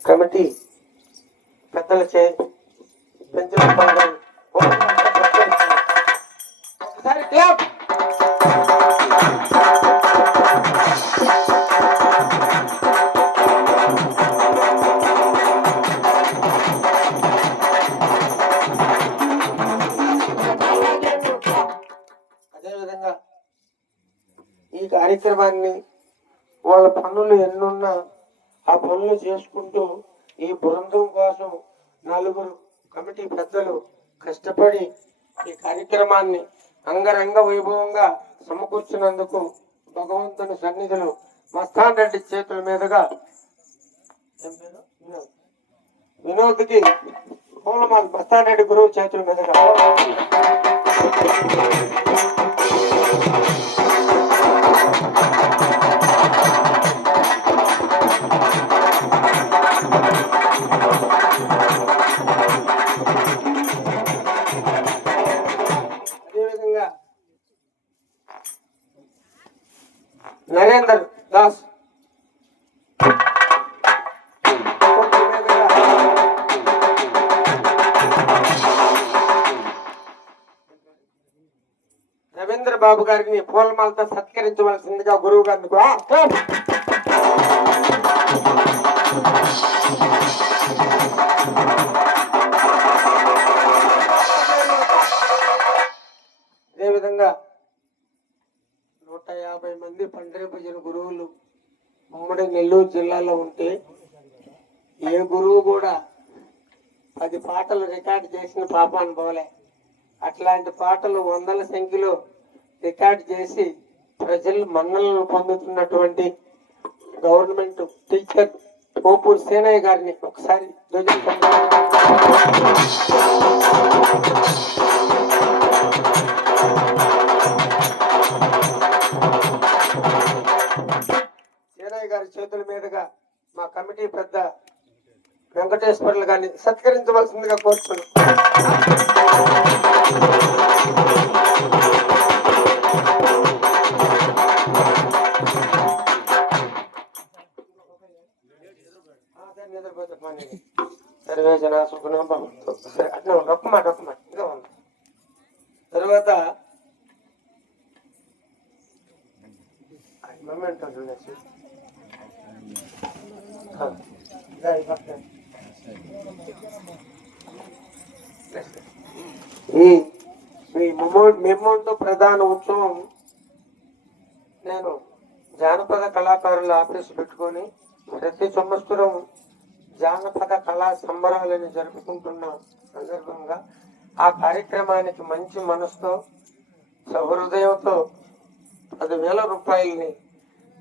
Committee పెద్దలచే పెంచిన పాలన. ఈ కార్యక్రమాన్ని వాళ్ళ పనులు ఎన్నున్నా ఆ పనులు చేసుకుంటూ ఈ బృందం కోసం నలుగురు కమిటీ పెద్దలు కష్టపడి ఈ కార్యక్రమాన్ని అంగరంగ వైభవంగా సమకూర్చినందుకు భగవంతుని సన్నిధిలో మస్తాన్ రెడ్డి చేతుల మీదుగా వినోద్. వినోద్కి పూలమాల మస్తాన్ రెడ్డి గురువు చేతుల మీదుగా నరేందర్ దాస్ రవీంద్ర బాబు గారిని పూలమాలతో సత్కరించవలసిందిగా గురువు గారిని కూడా నూట యాభై మంది పండ్రి భజన గురువులు ఉమ్మడి నెల్లూరు జిల్లాలో ఉంటే ఏ గురువు కూడా పది పాటలు రికార్డు చేసిన పాపాన్ని పోలే అట్లాంటి పాటలు వందల సంఖ్యలో రికార్డు చేసి ప్రజలు మన్నలను పొందుతున్నటువంటి గవర్నమెంట్ టీచర్ పోపూర్ సేనయ్య గారిని ఒకసారి వెంకటేశ్వర్లు గారిని సత్కరించవలసిందిగా కోరుతున్నాను. ఉంది తర్వాత మొమెంట్ ఉంటుంది ఈ శ్రీ మెమోంటో ప్రధాన ఉత్సవం నేను జానపద కళాకారుల ఆఫీసు పెట్టుకొని ప్రతి సంవత్సరం జానపద కళా సంబరాలను జరుపుకుంటున్న సందర్భంగా ఆ కార్యక్రమానికి మంచి మనసుతో సహృదయంతో పదివేల రూపాయలని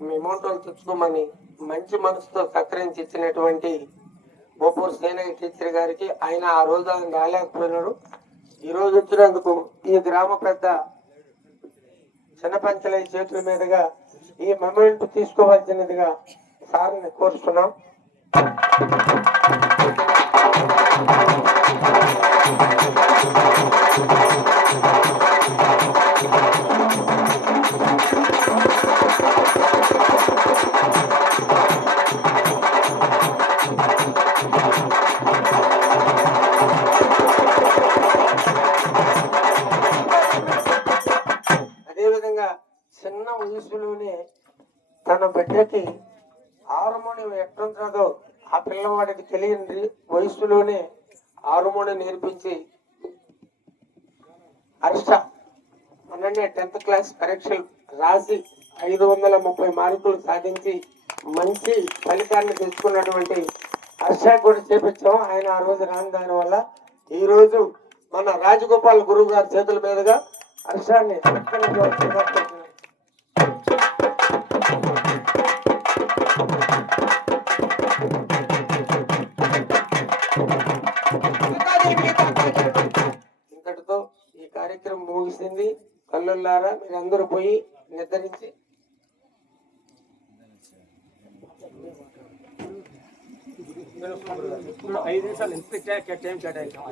మెమోంటోలు తెచ్చుకోమని మంచి మనసుతో సత్కరించి ఇచ్చినటువంటి బొబ్బూరు సేనయ్య టీచర్ గారికి ఆయన ఆ రోజు ఆయన రాలేకపోయినాడు ఈ రోజు వచ్చినందుకు ఈ గ్రామ పెద్ద చిన్నపంచలయ్య చేతుల మీదుగా ఈ మెమెంట్ తీసుకోవాల్సినదిగా సార్ని కోరుస్తున్నాం Thank you. చిన్న వయసులోనే తన బిడ్డకి హార్మోనియం ఎట్టుంటుందో ఆ పిల్లవాడికి తెలియని వయసులోనే హార్మోనియం నేర్పించి హర్ష మొన్ననే టెన్త్ క్లాస్ పరీక్షలు రాసి ఐదు వందల ముప్పై మార్కులు సాధించి మంచి ఫలితాన్ని తెచ్చుకున్నటువంటి హర్ష కూడా చేపించాం. ఆయన ఆ రోజు రాని దాని వల్ల ఈ రోజు మన రాజగోపాల్ గురువు గారి చేతుల మీదుగా హర్షాన్ని కల్లుల్లారా మీరందరూ పోయి నిద్రించి. ఐదు నిమిషాలు ఇన్స్పెక్టర్ టైం కేటాయించాం